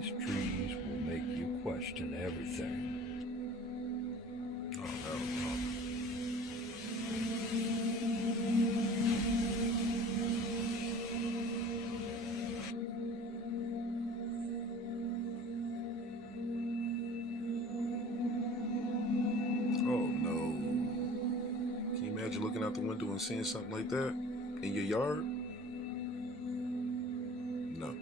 These trees will make you question everything. Oh, hell no. Oh, no. Can you imagine looking out the window and seeing something like that in your yard? No.